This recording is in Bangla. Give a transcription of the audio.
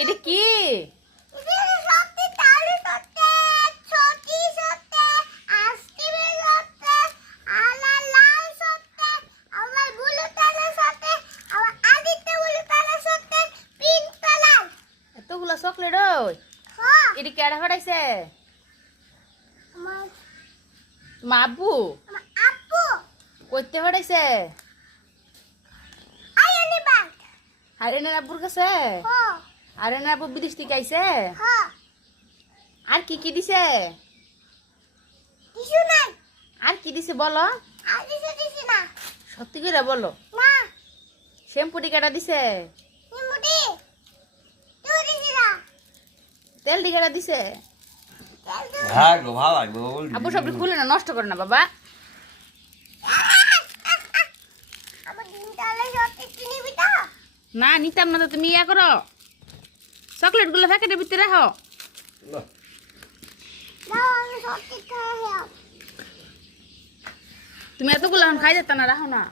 এটা কি? এতগুলা চকলেট ওই এটা কেডা ফাটাইছে? মা আব্বু কইতে ফাটাইছে? আরেনার আব্বুর কাছে? আরেনার আব্বু বিদেশ থেকে আইছে? আর কি কি দিছে? আর কি দিছে বলো? সত্যি করে বলো। শ্যাম্পুটি কেটা দিছে? তেল দি কেটা দিছে? আব্বু সব খুলে না, নষ্ট করে না বাবা। না নিতাম না তো, তুমি ইয়া করো, চকলেট গুলো প্যাকেটের ভিতরে রাখো। তুমি এতগুলো এখন খাই যেত না, রাখো না।